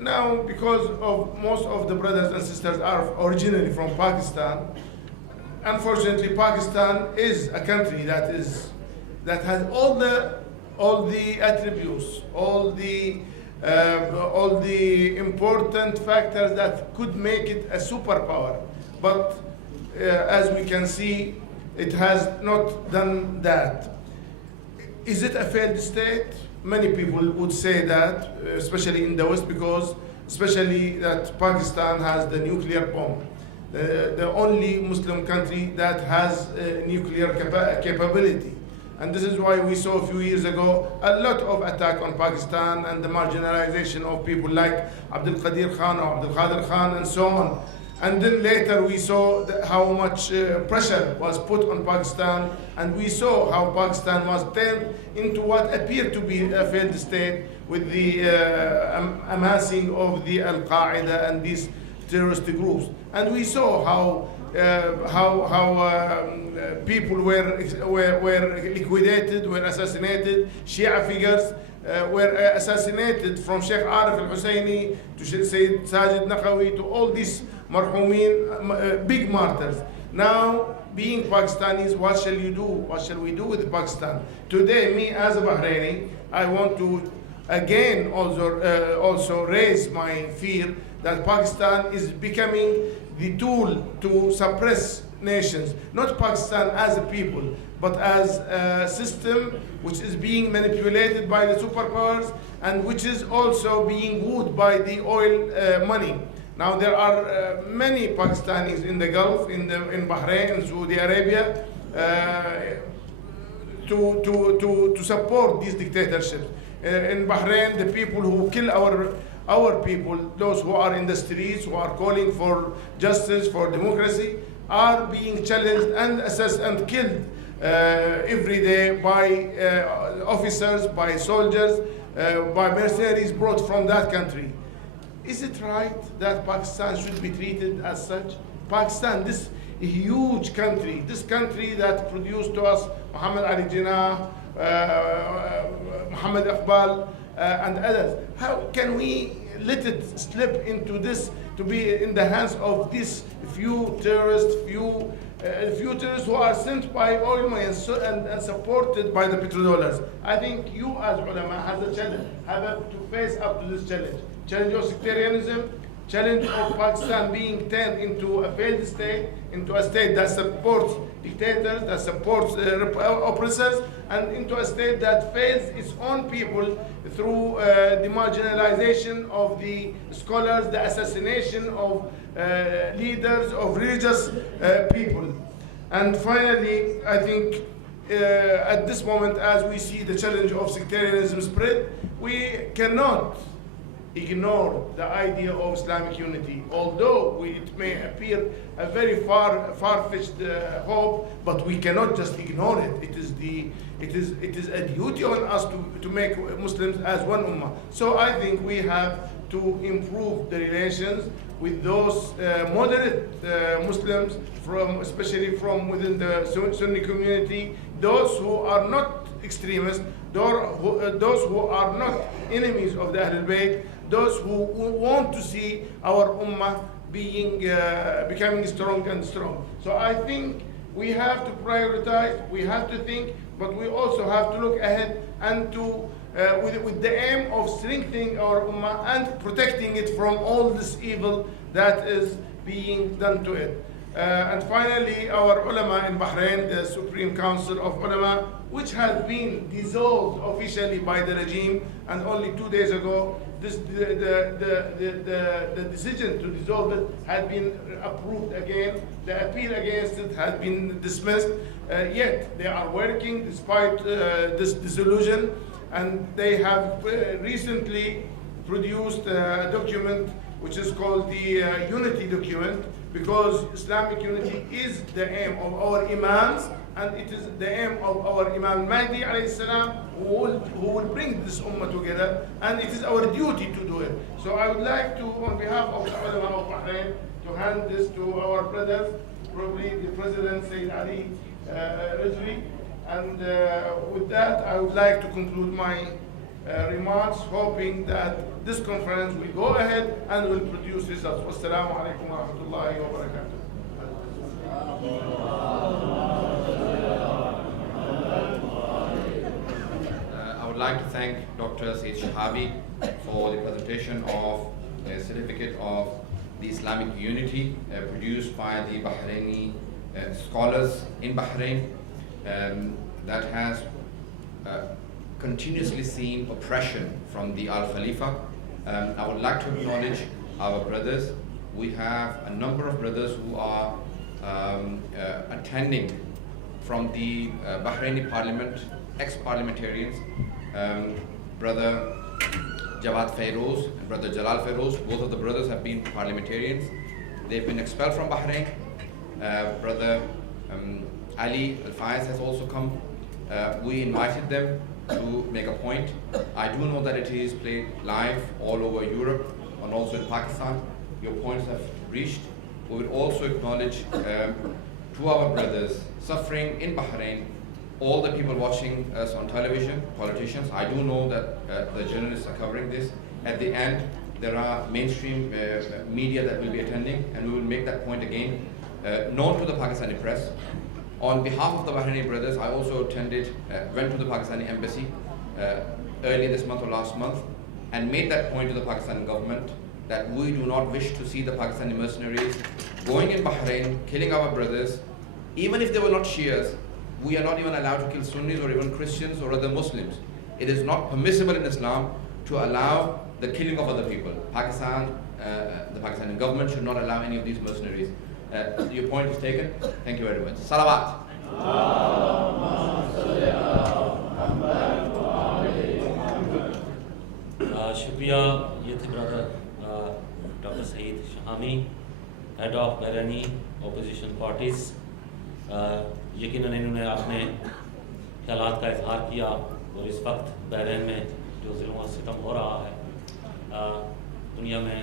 Now, because of most of the brothers and sisters are originally from Pakistan, unfortunately, Pakistan is a country that has all the attributes, all the important factors that could make it a superpower. But as we can see, it has not done that. Is it a failed state? Many people would say that, especially in the West, because especially that Pakistan has the nuclear bomb, the only Muslim country that has nuclear capability. And this is why we saw a few years ago a lot of attack on Pakistan and the marginalization of people like Abdul Qadir Khan or Abdul Qadir Khan and so on. And then later we saw how much pressure was put on Pakistan, and we saw how Pakistan was turned into what appeared to be a failed state with the amassing of the Al-Qaeda and these terrorist groups. And we saw how people were liquidated, were assassinated, Shia figures were assassinated, from Sheikh Arif al-Husseini to Sayyid Sajid Naqawi to all these marhumin, big martyrs. Now, being Pakistanis, what shall you do? What shall we do with Pakistan? Today, me as a Bahraini, I want to again also raise my fear that Pakistan is becoming the tool to suppress nations, not Pakistan as a people, but as a system which is being manipulated by the superpowers and which is also being wooed by the oil money. Now there are many Pakistanis in the Gulf, in Bahrain, in Saudi Arabia, to support these dictatorships. In Bahrain, the people who kill our people, those who are in the streets, who are calling for justice, for democracy, are being challenged and assessed and killed every day by officers, by soldiers, by mercenaries brought from that country. Is it right that Pakistan should be treated as such? Pakistan, this huge country, this country that produced to us Muhammad Ali Jinnah, Muhammad Iqbal, and others. How can we let it slip into this, to be in the hands of these few terrorists, few terrorists who are sent by oil money and supported by the petrodollars? I think you as ulama have a challenge, have to face up to this challenge. Challenge of sectarianism, challenge of Pakistan being turned into a failed state, into a state that supports dictators, that supports oppressors, and into a state that fails its own people through the marginalization of the scholars, the assassination of leaders, of religious people. And finally, I think at this moment, as we see the challenge of sectarianism spread, we cannot ignore the idea of Islamic unity, although it may appear a very far-fetched hope, but we cannot just ignore it. It is a duty on us to make Muslims as one ummah. So I think we have to improve the relations with those moderate Muslims, especially from within the Sunni community, those who are not extremists, those who are not enemies of the Ahlul Bayt, those who want to see our ummah becoming strong and strong. So I think we have to prioritize, we have to think, but we also have to look ahead and to with the aim of strengthening our ummah and protecting it from all this evil that is being done to it. And finally, our ulama in Bahrain, the Supreme Council of Ulama, which has been dissolved officially by the regime, and only 2 days ago, the decision to dissolve it had been approved again. The appeal against it has been dismissed. Yet they are working despite this dissolution, and they have recently produced a document which is called the Unity Document, because Islamic unity is the aim of our imams, and it is the aim of our Imam Mahdi alayhi salam, who will bring this ummah together, and it is our duty to do it. So I would like to, on behalf of the ulama of Bahrain, to hand this to our brothers, probably the President Sayyid Ali Rizvi, and with that I would like to conclude my remarks, hoping that this conference will go ahead and will produce results. Wassalamu alaikum wa rahmatullahi wa barakatuh. I would like to thank Dr. Said Shahabi for the presentation of a certificate of the Islamic unity produced by the Bahraini scholars in Bahrain that has continuously seen oppression from the Al Khalifa. I would like to acknowledge our brothers. We have a number of brothers who are attending from the Bahraini Parliament, ex-parliamentarians, Brother Jawad Feroz and Brother Jalal Feroz. Both of the brothers have been parliamentarians. They've been expelled from Bahrain. Brother Ali Al-Faiz has also come. We invited them to make a point. I do know that it is played live all over Europe and also in Pakistan. Your points have reached. We would also acknowledge to our brothers suffering in Bahrain, all the people watching us on television, politicians. I do know that the journalists are covering this. At the end, there are mainstream media that will be attending, and we will make that point again known to the Pakistani press. On behalf of the Bahraini brothers, I also went to the Pakistani embassy early this month or last month and made that point to the Pakistani government that we do not wish to see the Pakistani mercenaries going in Bahrain, killing our brothers. Even if they were not Shias, we are not even allowed to kill Sunnis or even Christians or other Muslims. It is not permissible in Islam to allow the killing of other people. The Pakistani government should not allow any of these mercenaries. Your point is taken. Thank you very much. Salawat. شکریہ. یہ تھے brother doctor Saeed Shahami, head of Bahraini opposition parties. یقیناً انہوں نے اپنے خیالات کا اظہار کیا, اور اس وقت بحرین میں جو ظلم و ستم ہو رہا ہے, دنیا میں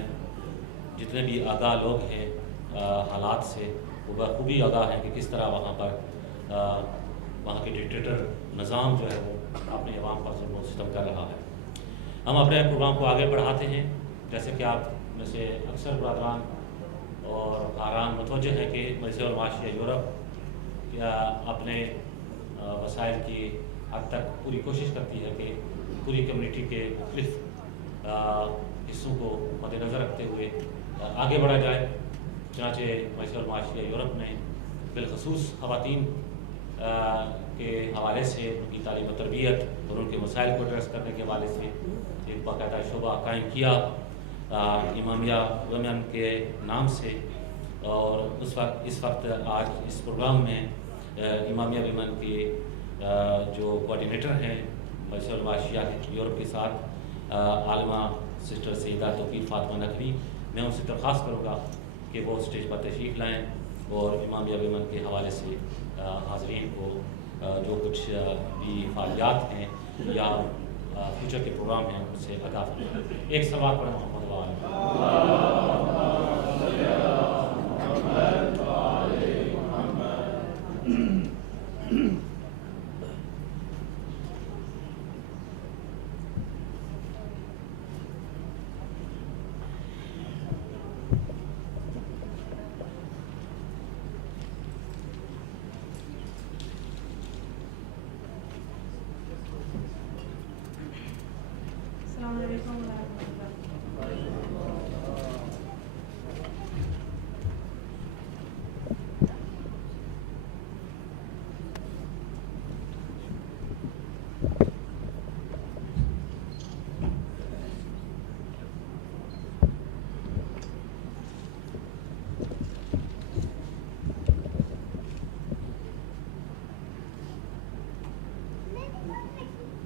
جتنے بھی آگاہ لوگ ہیں حالات سے, وہ بخوبی آگاہ ہیں کہ کس طرح وہاں پر وہاں کے ڈکٹیٹر نظام جو ہے وہ اپنے عوام پر ظلم و ستم کر رہا ہے. ہم اپنے پروگرام کو آگے بڑھاتے ہیں. جیسے کہ آپ میں سے اکثر برادران اور خاران متوجہ ہیں کہ مجلس علماء شیعہ یورپ کیا اپنے وسائل کی حد تک پوری کوشش کرتی ہے کہ پوری کمیونٹی کے مختلف حصوں کو مد نظر رکھتے ہوئے آگے بڑھا جائے. چنانچہ مجلس علماء شیعہ یورپ نے بالخصوص خواتین کے حوالے سے ان کی تعلیم و تربیت اور ان کے مسائل کو ایڈریس کرنے کے حوالے سے ایک باقاعدہ شعبہ قائم کیا امامیہ ویمن کے نام سے. اور اس وقت آج اس پروگرام میں امامیہ ویمن کے جو کوآرڈینیٹر ہیں مجلس علماء شیعہ یورپ کے ساتھ عالمہ سسٹر سیدہ توقیر فاطمہ نقوی, میں ان سے درخواست کروں گا کہ وہ اسٹیج پر تشریف لائیں اور امامیہ ویمن کے حوالے سے حاضرین کو جو کچھ بھی فعالیات ہیں یا فیوچر کے پروگرام ہیں ان سے آگاہ کریں. ایک سوال پر محمد السلام علیکم ورحمۃ اللہ.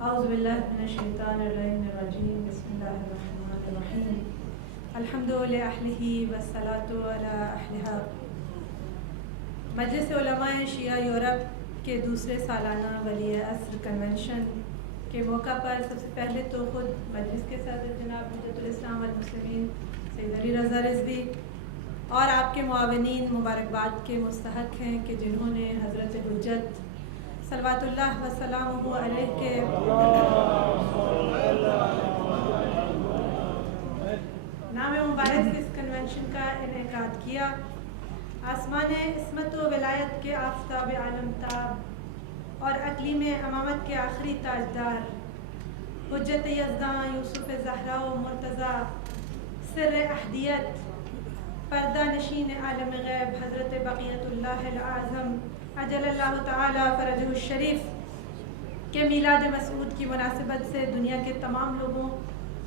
اعوذ باللہ من الشیطان الرجیم. بسم اللہ الرحمن الرحیم. الحمد لأہلہ والصلاۃ علی اہلہا. مجلس علماء شیعہ یورپ کے دوسرے سالانہ WaliAsr کنونشن کے موقع پر سب سے پہلے تو خود مجلس کے صدر جناب حجت الاسلام والمسلمین سید علی رضا رضوی اور آپ کے معاونین مبارکباد کے مستحق ہیں کہ جنہوں نے حضرت حجت صلوات اللہ وسلامہ علیہ کے نام مبارک سے اس کنونشن کا انعقاد کیا۔ آسمان عصمت و ولایت کے آفتاب عالم تاب اور اقلیم امامت کے آخری تاجدار حجت یزداں یوسف زہرا و مرتضیٰ سر احدیت پردہ نشین عالم غیب حضرت بقیت اللہ العظم عجل اللہ تعالی فرجہ الشریف کے میلاد مسعود کی مناسبت سے دنیا کے تمام لوگوں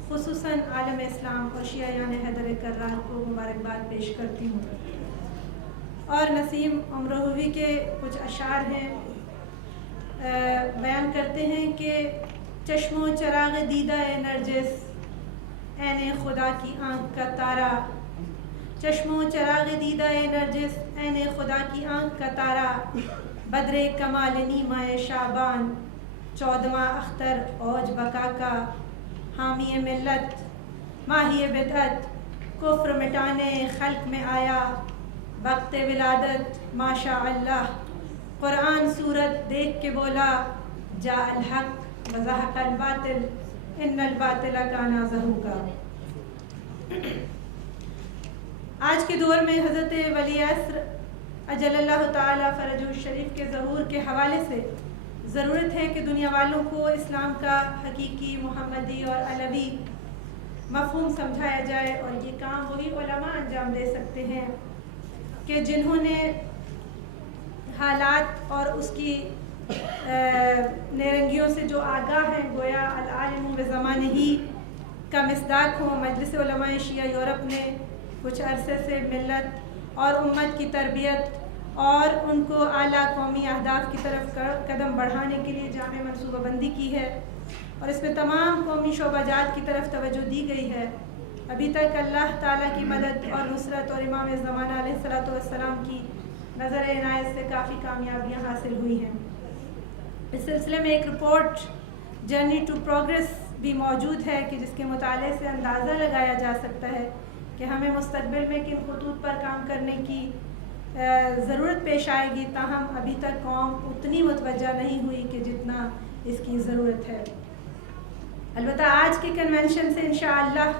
خصوصاً عالم اسلام اور شیعیان حیدر کرار کو مبارکباد پیش کرتی ہوں۔ اور نسیم امروہوی کے کچھ اشعار ہیں، بیان کرتے ہیں کہ چشم و چراغ دیدہ نرجس عین خدا کی آنکھ کا تارا، چشم و چراغ دیدہ نرجس عین خدا کی آنکھ کا تارا، بدر کمال نیمہ شعبان، 14واں اختر اوج بقا کا، حامی ملت ماہی بدعت کفر مٹانے خلق میں آیا، وقت ولادت ماشاء اللہ، قرآن سورت دیکھ کے بولا، جاء الحق وزہق الباطل ان الباطل کان زہوقا۔ آج کے دور میں حضرت WaliAsr اجل اللہ تعالی فرجہ الشریف کے ظہور کے حوالے سے ضرورت ہے کہ دنیا والوں کو اسلام کا حقیقی محمدی اور علوی مفہوم سمجھایا جائے، اور یہ کام وہی علماء انجام دے سکتے ہیں کہ جنہوں نے حالات اور اس کی نیرنگیوں سے جو آگاہ ہیں، گویا العالم بزمانہ کا مصداق ہو۔ مجلس علماء شیعہ یورپ نے کچھ عرصے سے ملت اور امت کی تربیت اور ان کو اعلیٰ قومی اہداف کی طرف قدم بڑھانے کے لیے جامع منصوبہ بندی کی ہے، اور اس میں تمام قومی شعبہ جات کی طرف توجہ دی گئی ہے۔ ابھی تک اللہ تعالیٰ کی مدد اور نصرت اور امام زمانہ علیہ الصلوۃ والسلام کی نظر عنایت سے کافی کامیابیاں حاصل ہوئی ہیں۔ اس سلسلے میں ایک رپورٹ جرنی ٹو پروگریس بھی موجود ہے کہ جس کے مطالعے سے اندازہ لگایا جا سکتا ہے کہ ہمیں مستقبل میں کن خطوط پر کام کرنے کی ضرورت پیش آئے گی، تاہم ابھی تک قوم اتنی متوجہ نہیں ہوئی کہ جتنا اس کی ضرورت ہے۔ البتہ آج کے کنونشن سے انشاءاللہ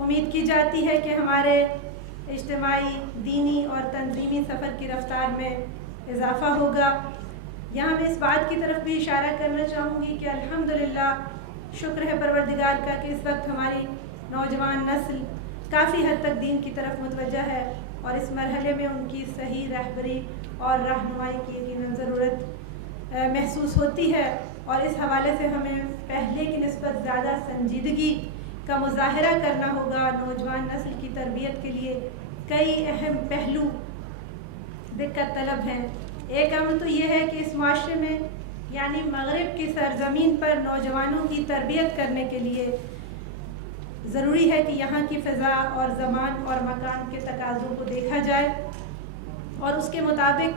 امید کی جاتی ہے کہ ہمارے اجتماعی، دینی اور تنظیمی سفر کی رفتار میں اضافہ ہوگا۔ یہاں میں اس بات کی طرف بھی اشارہ کرنا چاہوں گی کہ الحمدللہ شکر ہے پروردگار کا کہ اس وقت ہماری نوجوان نسل کافی حد تک دین کی طرف متوجہ ہے، اور اس مرحلے میں ان کی صحیح رہبری اور رہنمائی کی یقیناً ضرورت محسوس ہوتی ہے، اور اس حوالے سے ہمیں پہلے کی نسبت زیادہ سنجیدگی کا مظاہرہ کرنا ہوگا۔ نوجوان نسل کی تربیت کے لیے کئی اہم پہلو دقت طلب ہیں۔ ایک امر تو یہ ہے کہ اس معاشرے میں یعنی مغرب کی سرزمین پر نوجوانوں کی تربیت کرنے کے لیے ضروری ہے کہ یہاں کی فضا اور زمان اور مکان کے تقاضوں کو دیکھا جائے، اور اس کے مطابق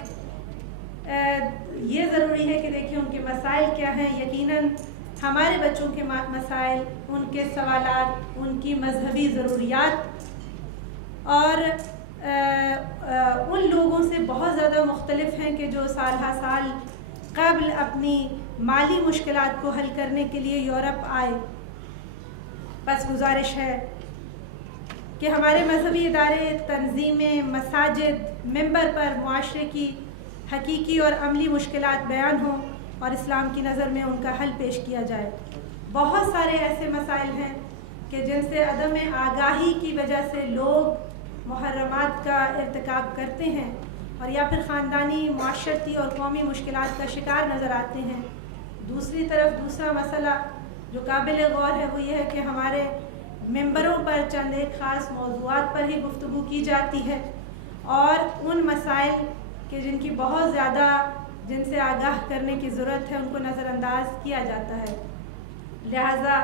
یہ ضروری ہے کہ دیکھیں ان کے مسائل کیا ہیں۔ یقیناً ہمارے بچوں کے مسائل، ان کے سوالات، ان کی مذہبی ضروریات اور ان لوگوں سے بہت زیادہ مختلف ہیں کہ جو سال ہا سال قبل اپنی مالی مشکلات کو حل کرنے کے لیے یورپ آئے۔ بس گزارش ہے کہ ہمارے مذہبی ادارے، تنظیمیں، مساجد، منبر پر معاشرے کی حقیقی اور عملی مشکلات بیان ہوں اور اسلام کی نظر میں ان کا حل پیش کیا جائے۔ بہت سارے ایسے مسائل ہیں کہ جن سے عدم آگاہی کی وجہ سے لوگ محرمات کا ارتکاب کرتے ہیں، اور یا پھر خاندانی، معاشرتی اور قومی مشکلات کا شکار نظر آتے ہیں۔ دوسری طرف دوسرا مسئلہ جو قابل غور ہے وہ یہ ہے کہ ہمارے ممبروں پر چند ایک خاص موضوعات پر ہی گفتگو کی جاتی ہے، اور ان مسائل کہ جن کی بہت زیادہ جن سے آگاہ کرنے کی ضرورت ہے ان کو نظر انداز کیا جاتا ہے۔ لہٰذا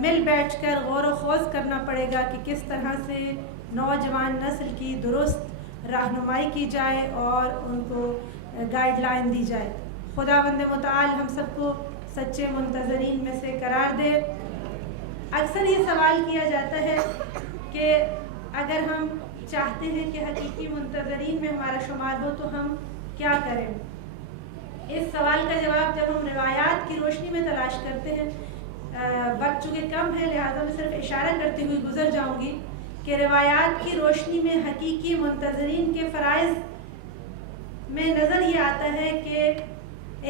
مل بیٹھ کر غور و خوض کرنا پڑے گا کہ کس طرح سے نوجوان نسل کی درست رہنمائی کی جائے اور ان کو گائیڈ لائن دی جائے۔ خداوند متعال ہم سب کو سچے منتظرین میں سے قرار دے۔ اکثر یہ سوال کیا جاتا ہے کہ اگر ہم چاہتے ہیں کہ حقیقی منتظرین میں ہمارا شمار ہو تو ہم کیا کریں؟ اس سوال کا جواب جب ہم روایات کی روشنی میں تلاش کرتے ہیں، وقت چونکہ کم ہے لہٰذا میں صرف اشارہ کرتی ہوئی گزر جاؤں گی کہ روایات کی روشنی میں حقیقی منتظرین کے فرائض میں نظر یہ آتا ہے کہ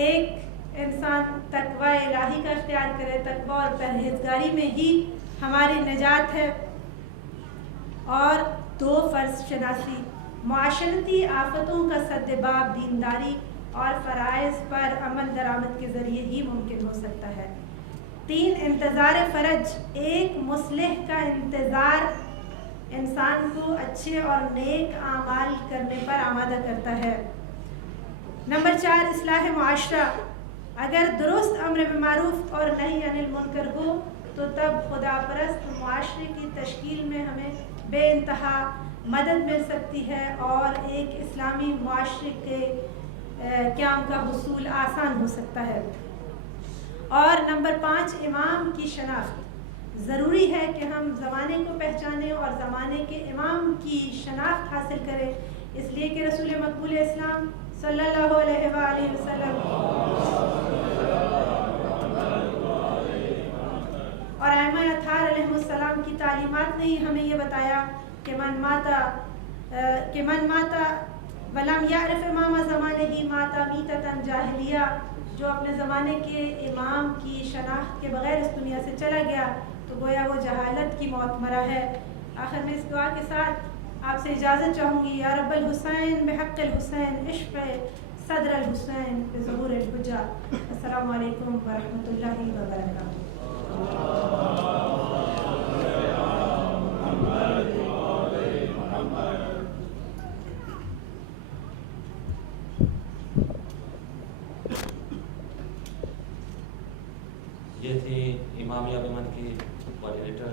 ایک انسان تقوی الہی کا اختیار کرے، تقوی اور پرہیزگاری میں ہی ہماری نجات ہے، اور 2 فرض شناسی، معاشرتی آفتوں کا سدباب دینداری اور فرائض پر عمل درآمد کے ذریعے ہی ممکن ہو سکتا ہے۔ 3 انتظار فرج، ایک مصلح کا انتظار انسان کو اچھے اور نیک اعمال کرنے پر آمادہ کرتا ہے۔ نمبر 4 اصلاح معاشرہ، اگر درست امر بالمعروف اور نہی عن المنکر ہو تو تب خدا پرست معاشرے کی تشکیل میں ہمیں بے انتہا مدد مل سکتی ہے اور ایک اسلامی معاشرے کے قیام کا حصول آسان ہو سکتا ہے۔ اور نمبر 5 امام کی شناخت، ضروری ہے کہ ہم زمانے کو پہچانیں اور زمانے کے امام کی شناخت حاصل کریں، اس لیے کہ رسول مقبول اسلام صلی اللہ علیہ وآلہ وسلم اور ائمہ اطہار علیہ السلام کی تعلیمات نے ہی ہمیں یہ بتایا کہ من ماتا ولم یعرف امام زمانہ ماتا میتۃ جاہلیہ، جو اپنے زمانے کے امام کی شناخت کے بغیر اس دنیا سے چلا گیا تو گویا وہ جہالت کی موت مرا ہے۔ آخر میں اس دعا کے ساتھ آپ سے اجازت چاہوں گی، یا رب الحسین بحق الحسین اشفع صدر الحسین بظہور الحجہ۔ السلام علیکم ورحمۃ اللہ وبرکاتہ۔ یہ تھے امامیہ ویمن کے کوآرڈینیٹر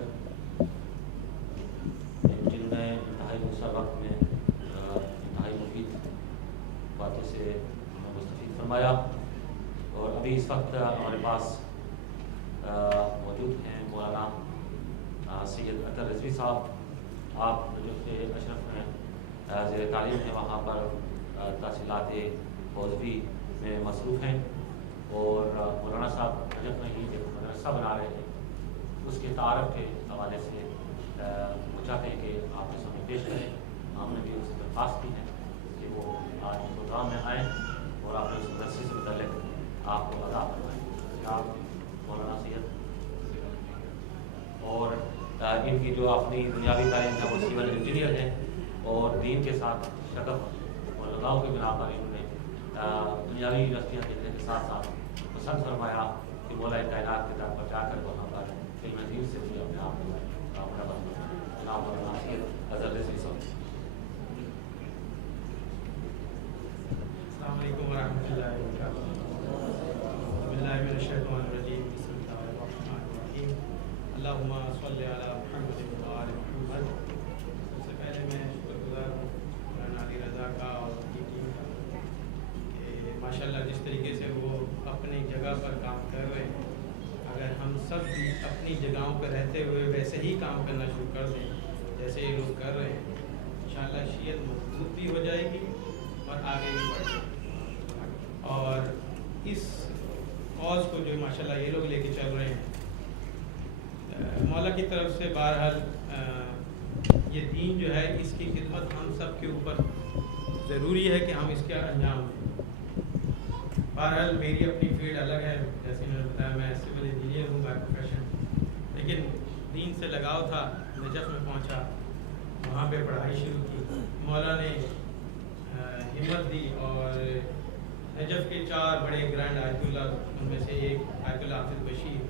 جنہوں نے انتہائی مختصر وقت میں انتہائی مفید باتوں سے ہمیں مستفید فرمایا، اور ابھی اس وقت ہمارے پاس موجود ہیں مولانا سید اطہر رضوی صاحب۔ آپ جو کہ اشرف میں زیر تعلیم ہیں، وہاں پر تحصیلات حوزوی میں مصروف ہیں، اور مولانا صاحب رجب میں ہی ایک مدرسہ بنا رہے ہیں، اس کے تعارف کے حوالے سے وہ چاہتے ہیں کہ آپ کے سامنے پیش کریں۔ ہم نے بھی اس سے درخواست کی ہے کہ وہ آج پروگرام میں آئیں اور آپ نے اس مدرسے سے متعلق آپ کو آگاہ کروائیں۔ آپ مولانا سید اور ان کی جو اپنی دنیاوی تعلیم ہے وہ سول انجینئر ہیں، اور دین کے ساتھ شغف اور لگاؤ کے بنا پر انہوں نے دنیاوی یونیورسٹیاں دیکھنے کے ساتھ ساتھ پسند فرمایا کہ مولا کائنات کے در پر جا کر وہاں پر علم دین سے بھی اپنے آپ کو کامنا بند جناب مولانا سید اطہر رضوی صاحب۔ السلام علیکم ورحمۃ اللہ وبرکاتہ۔ بسم اللہ من الشیطان الرجیم، بسم اللہ الرحمن الرحیم، اللہم صلی علی محمد و آل محمد۔ سب سے پہلے میں شکر گزار ہوں مولانا علی رضا کا اور ان کی ٹیم کا کہ ماشاءاللہ جس طریقے سے وہ اپنی جگہ پر کام کر رہے ہیں، اگر ہم سب بھی اپنی جگہوں پر رہتے ہوئے ویسے ہی کام کرنا شروع کر دیں جیسے یہ لوگ کر رہے ہیں، انشاءاللہ شیعت مضبوط بھی ہو جائے گی اور آگے بھی بڑھے گی۔ اور اس کاز کو جو ماشاءاللہ یہ لوگ لے کے چل رہے ہیں، مولا کی طرف سے بہرحال یہ دین جو ہے اس کی خدمت ہم سب کے اوپر ضروری ہے کہ ہم اس کا انجام دیں۔ بہرحال میری اپنی فیلڈ الگ ہے، جیسے میں نے بتایا میں سول انجینئر ہوں بائی پروفیشن، لیکن دین سے لگاؤ تھا، نجف میں پہنچا، وہاں پہ پڑھائی شروع کی۔ مولا نے ہمت دی اور نجف کے 4 بڑے گرینڈ آیت اللہ، ان میں سے ایک آیت اللہ حافظ بشیر،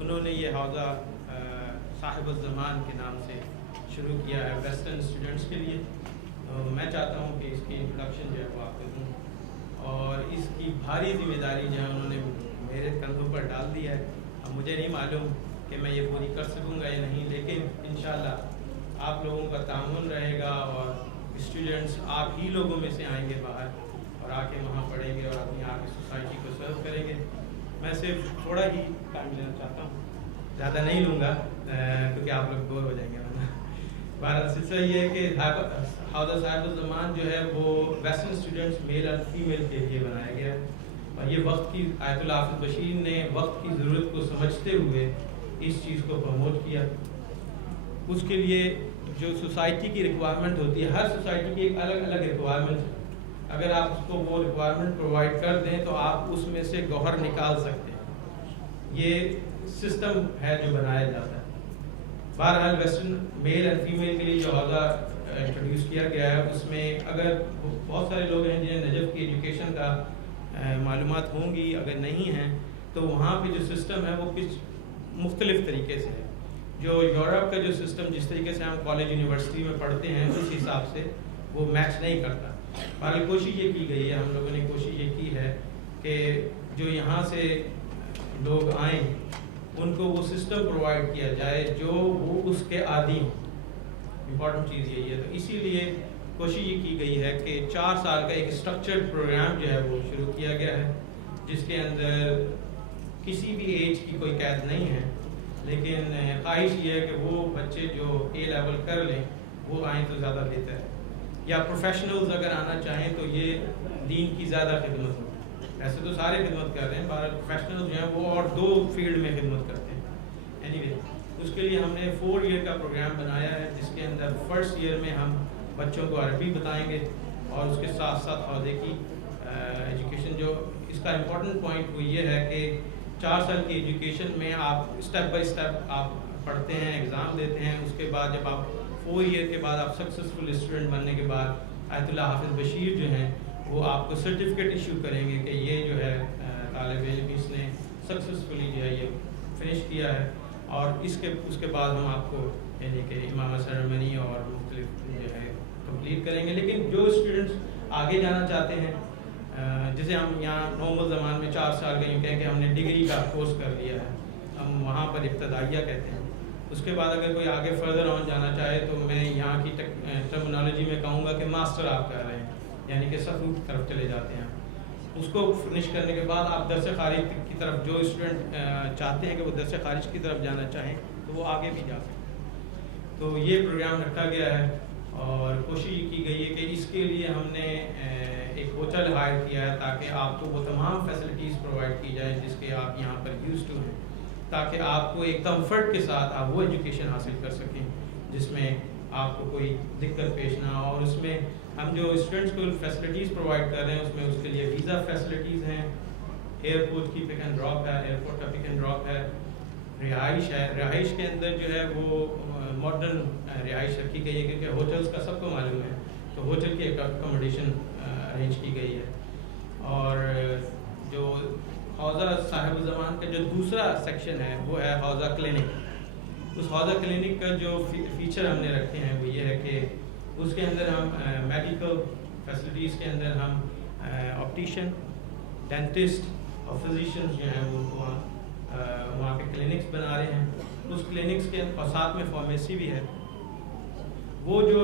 انہوں نے یہ حوزہ صاحب الزمان کے نام سے شروع کیا ہے ویسٹرن اسٹوڈنٹس کے لیے۔ میں چاہتا ہوں کہ اس کی انٹروڈکشن جو ہے وہ آپ کو دوں، اور اس کی بھاری ذمہ داری جو ہے انہوں نے میرے کندھوں پر ڈال دی ہے۔ اب مجھے نہیں معلوم کہ میں یہ پوری کر سکوں گا یا نہیں، لیکن انشاءاللہ آپ لوگوں کا تعاون رہے گا اور اسٹوڈنٹس آپ ہی لوگوں میں سے آئیں گے باہر اور آ کے وہاں پڑھیں گے اور اپنی آگے سوسائٹی کو سرو کریں گے۔ میں صرف تھوڑا ہی ٹائم لینا چاہتا ہوں، زیادہ نہیں لوں گا کیونکہ آپ لوگ بور ہو جائیں گے۔ بہرحال سلسلہ یہ ہے کہ حوضہ صاحب الزمان جو ہے وہ ویسٹرن اسٹوڈنٹس میل اور فیمیل کے لیے بنایا گیا ہے۔ اور یہ وقت کی آیت اللہ حافظ بشیر نے وقت کی ضرورت کو سمجھتے ہوئے اس چیز کو پروموٹ کیا. اس کے لیے جو سوسائٹی کی ریکوائرمنٹ ہوتی ہے، ہر سوسائٹی کی ایک الگ الگ ریکوائرمنٹ ہے. اگر آپ اس کو وہ ریکوائرمنٹ پرووائڈ کر دیں تو آپ اس میں سے گوہر نکال سکتے ہیں. یہ سسٹم ہے جو بنایا جاتا ہے. بہرحال ویسٹرن میل اینڈ فیمیل کے لیے جو عہدہ انٹروڈیوس کیا گیا ہے، اس میں اگر بہت سارے لوگ ہیں جنہیں نجف کی ایجوکیشن کا معلومات ہوں گی، اگر نہیں ہیں تو وہاں پہ جو سسٹم ہے وہ کچھ مختلف طریقے سے ہے. جو یورپ کا جو سسٹم جس طریقے سے ہم کالج یونیورسٹی میں پڑھتے ہیں اس حساب سے وہ میچ نہیں کرتا. بہرحال کوشش یہ کی گئی ہے، ہم لوگوں نے کوشش یہ کی ہے کہ جو یہاں سے لوگ آئیں ان کو وہ سسٹم پرووائڈ کیا جائے جو وہ اس کے عادی ہوں. امپورٹنٹ چیز یہی ہے. تو اسی لیے کوشش یہ کی گئی ہے کہ 4 سال کا ایک اسٹرکچرڈ پروگرام جو ہے وہ شروع کیا گیا ہے، جس کے اندر کسی بھی ایج کی کوئی قید نہیں ہے. لیکن خواہش یہ ہے کہ وہ بچے جو اے لیول کر لیں وہ آئیں تو زیادہ بہتر ہے. یا پروفیشنلز اگر آنا چاہیں تو یہ دین کی زیادہ خدمت ہو. ایسے تو سارے خدمت کر رہے ہیں، پر پروفیشنلز جو ہیں وہ اور 2 فیلڈ میں خدمت کرتے ہیں. اینی اس کے لیے ہم نے 4 ایئر کا پروگرام بنایا ہے، جس کے اندر فرسٹ ایئر میں ہم بچوں کو عربی بتائیں گے اور اس کے ساتھ ساتھ عہدے کی ایجوکیشن. جو اس کا امپورٹنٹ پوائنٹ وہ یہ ہے کہ 4 سال کی ایجوکیشن میں آپ اسٹیپ بائی اسٹیپ آپ پڑھتے ہیں، ایگزام دیتے ہیں. اس کے بعد جب آپ 4 ایئر کے بعد آپ سکسیزفل اسٹوڈنٹ بننے کے بعد آیت اللہ حافظ بشیر جو ہیں وہ آپ کو سرٹیفکیٹ ایشو کریں گے کہ یہ جو ہے طالب علم اس نے سکسیزفلی جو ہے یہ فنش کیا ہے. اور اس کے بعد ہم آپ کو یعنی کہ امامہ سیرمنی اور مختلف جو ہے کمپلیٹ کریں گے. لیکن جو اسٹوڈنٹس آگے جانا چاہتے ہیں، جسے ہم یہاں نارمل زمان میں 4 سال کا یوں کہیں کہ ہم نے ڈگری کا کورس کر لیا ہے، ہم وہاں پر ابتدائیہ کہتے ہیں. اس کے بعد اگر کوئی آگے فردر آن جانا چاہے تو میں یہاں کی ٹرمنالوجی میں کہوں گا کہ ماسٹر آپ کر رہے ہیں، یعنی کہ سطح کی طرف چلے جاتے ہیں. اس کو فنش کرنے کے بعد آپ درس خارج کی طرف، جو اسٹوڈنٹ چاہتے ہیں کہ وہ درس خارج کی طرف جانا چاہیں تو وہ آگے بھی جا سکتے ہیں. تو یہ پروگرام رکھا گیا ہے اور کوشش یہ کی گئی ہے کہ اس کے لیے ہم نے ایک ہوٹل ہائر کیا ہے تاکہ آپ کو وہ تمام فیسلٹیز پرووائڈ کی جائیں جس کے آپ یہاں پر یوز ٹو ہیں، تاکہ آپ کو ایک کمفرٹ کے ساتھ آپ وہ ایجوکیشن حاصل کر سکیں جس میں آپ کو کوئی دقت پیش نہ ہو. اور اس میں ہم جو اسٹوڈنٹس کو فیسلٹیز پرووائڈ کر رہے ہیں اس میں اس کے لیے ویزا فیسلٹیز ہیں، ایئرپورٹ کی پک اینڈ ڈراپ ہے، ایئرپورٹ کا پک اینڈ ڈراپ ہے، رہائش ہے. رہائش کے اندر جو ہے وہ ماڈرن رہائش رکھی گئی ہے کیونکہ ہوٹلس کا سب کو معلوم ہے، تو ہوٹل کی اکاموڈیشن ارینج کی گئی ہے. اور جو حوضہ صاحب الزمان کا جو دوسرا سیکشن ہے وہ ہے حوضہ کلینک. اس حوضہ کلینک کا جو فیچر ہم نے رکھے ہیں وہ یہ ہے کہ اس کے اندر ہم میڈیکل فیسلٹیز کے اندر ہم آپٹیشین، ڈینٹسٹ اور فزیشینز جو ہیں وہ وہاں پہ کلینکس بنا رہے ہیں. اس کلینکس کے اور ساتھ میں فارمیسی بھی ہے. وہ جو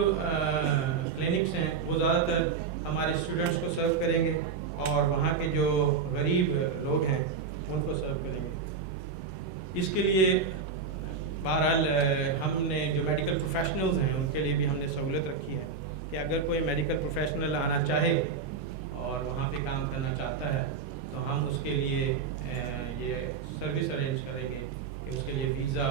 کلینکس ہیں وہ زیادہ تر ہمارے اسٹوڈنٹس کو سرو کریں گے اور وہاں کے جو غریب لوگ ہیں ان کو سرو کریں گے. اس کے لیے بہرحال ہم نے جو میڈیکل پروفیشنلز ہیں ان کے لیے بھی ہم نے سہولت رکھی ہے کہ اگر کوئی میڈیکل پروفیشنل آنا چاہے اور وہاں پہ کام کرنا چاہتا ہے تو ہم اس کے لیے یہ سروس ارینج کریں گے کہ اس کے لیے ویزا،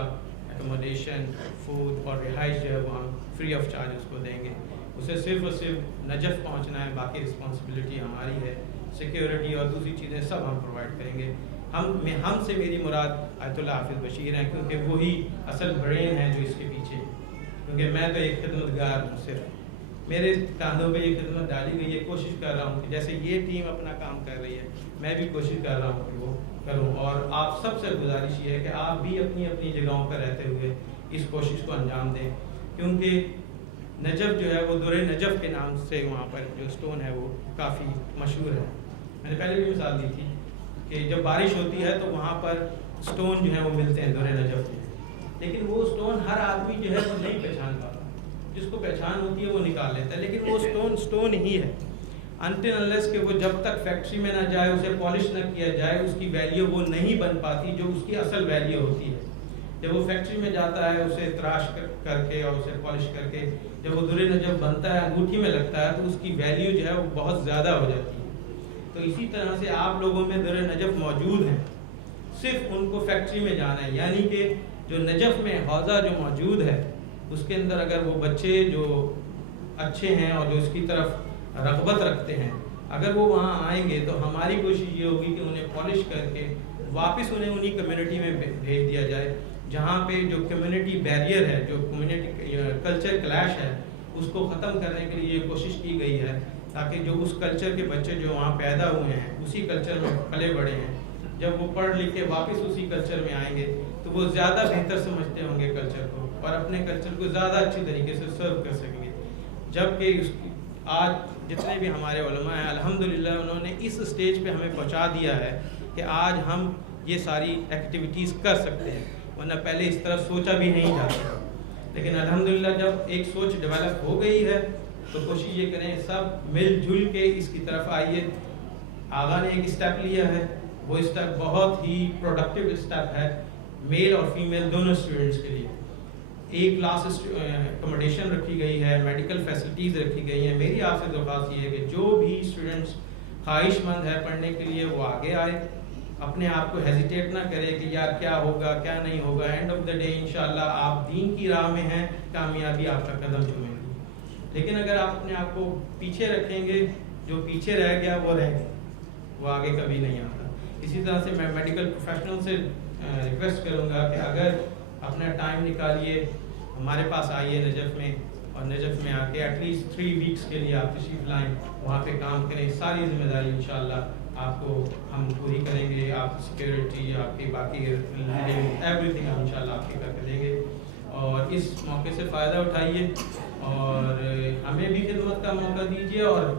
اکوموڈیشن، فوڈ اور رہائش جو ہے وہ ہم فری آف چارج اس کو دیں گے. اسے صرف اور صرف نجف پہنچنا ہے، باقی رسپانسبلٹی ہماری ہے. سیکیورٹی اور دوسری چیزیں سب ہم پرووائڈ کریں گے. ہم سے میری مراد آیت اللہ حافظ بشیر ہیں کیونکہ وہی اصل برین ہے جو اس کے پیچھے، کیونکہ میں تو ایک خدمتگار ہوں. صرف میرے کاندھوں پہ یہ خدمت ڈالی گئی ہے. کوشش کر رہا ہوں کہ جیسے یہ ٹیم اپنا کام کر رہی ہے میں بھی کوشش کر رہا ہوں کہ وہ کروں. اور آپ سب سے گزارش یہ ہے کہ آپ بھی اپنی اپنی جگہوں پر رہتے ہوئے اس کوشش کو انجام دیں، کیونکہ نجف جو ہے وہ در نجف کے نام سے وہاں پر جو اسٹون ہے وہ کافی مشہور ہے. میں نے پہلے بھی مثال دی تھی کہ جب بارش ہوتی ہے تو وہاں پر اسٹون جو ہیں وہ ملتے ہیں در نجف میں، لیکن وہ اسٹون ہر آدمی جو ہے وہ نہیں پہچان پاتا. جس کو پہچان ہوتی ہے وہ نکال لیتا ہے، لیکن وہ اسٹون ہی ہے. انٹل انلیس کہ وہ جب تک فیکٹری میں نہ جائے، اسے پالش نہ کیا جائے، اس کی ویلیو وہ نہیں بن پاتی جو اس کی اصل ویلیو ہوتی ہے. جب وہ فیکٹری میں جاتا ہے اسے تراش کر کے اور اسے پالش کر کے جب وہ در نجف بنتا ہے، انگوٹھی میں لگتا ہے، تو اس کی ویلیو جو ہے وہ بہت زیادہ ہو جاتی ہے. تو اسی طرح سے آپ لوگوں میں در نجف موجود ہیں، صرف ان کو فیکٹری میں جانا ہے، یعنی کہ جو نجف میں حوضہ جو موجود ہے اس کے اندر اگر وہ بچے جو اچھے ہیں اور جو اس کی طرف رغبت رکھتے ہیں، اگر وہ وہاں آئیں گے تو ہماری کوشش یہ ہوگی کہ انہیں پالش کر کے واپس انہیں انہی کمیونٹی میں بھیج دیا جائے جہاں پہ جو کمیونٹی بیریئر ہے، جو کمیونٹی کلچر کلیش ہے، اس کو ختم کرنے کے لیے یہ کوشش کی گئی ہے تاکہ جو اس کلچر کے بچے جو وہاں پیدا ہوئے ہیں، اسی کلچر میں پلے بڑے ہیں، جب وہ پڑھ لکھ کے واپس اسی کلچر میں آئیں گے تو وہ زیادہ بہتر سمجھتے ہوں گے کلچر کو اور اپنے کلچر کو زیادہ اچھی طریقے سے سرو کر سکیں گے. جبکہ آج جتنے بھی ہمارے علماء ہیں الحمدللہ انہوں نے اس سٹیج پہ ہمیں پہنچا دیا ہے کہ آج ہم یہ ساری ایکٹیویٹیز کر سکتے ہیں، ورنہ پہلے اس طرح سوچا بھی نہیں جاتا. لیکن الحمدللہ جب ایک سوچ ڈیولپ ہو گئی ہے تو کوشش یہ کریں سب مل جل کے اس کی طرف آئیے. آغا نے ایک اسٹیپ لیا ہے، وہ اسٹیپ بہت ہی پروڈکٹیو اسٹیپ ہے میل اور فیمیل دونوں اسٹوڈنٹس کے لیے. ایک کلاس اکوموڈیشن رکھی گئی ہے، میڈیکل فیسلٹیز رکھی گئی ہیں. میری آپ سے درخواست یہ ہے کہ جو بھی اسٹوڈنٹس خواہش مند ہے پڑھنے کے لیے وہ آگے آئے، اپنے آپ کو ہیزیٹیٹ نہ کرے کہ یار کیا ہوگا کیا نہیں ہوگا. اینڈ آف دا ڈے انشاءاللہ آپ دین کی راہ میں ہیں، کامیابی آپ کا قدم چومے گی. لیکن اگر آپ اپنے آپ کو پیچھے رکھیں گے، جو پیچھے رہ گیا وہ رہ گیا، وہ آگے کبھی نہیں آتا. اسی طرح سے میں میڈیکل پروفیشنل سے ریکویسٹ کروں گا کہ اگر اپنا ٹائم نکالیے ہمارے پاس آئیے نجف میں، اور نجف میں آ کے ایٹ لیسٹ 3 ویکس کے لیے آپ تشریف لائیں، وہاں پہ کام کریں. ساری ذمہ داری انشاءاللہ آپ کو ہم پوری کریں گے. آپ کی سیکیورٹی، آپ کی باقی ایوری تھنگ ہم انشاءاللہ آپ کے کر کے دیں گے. اور اس موقع سے فائدہ اٹھائیے اور ہمیں بھی خدمت کا موقع دیجیے اور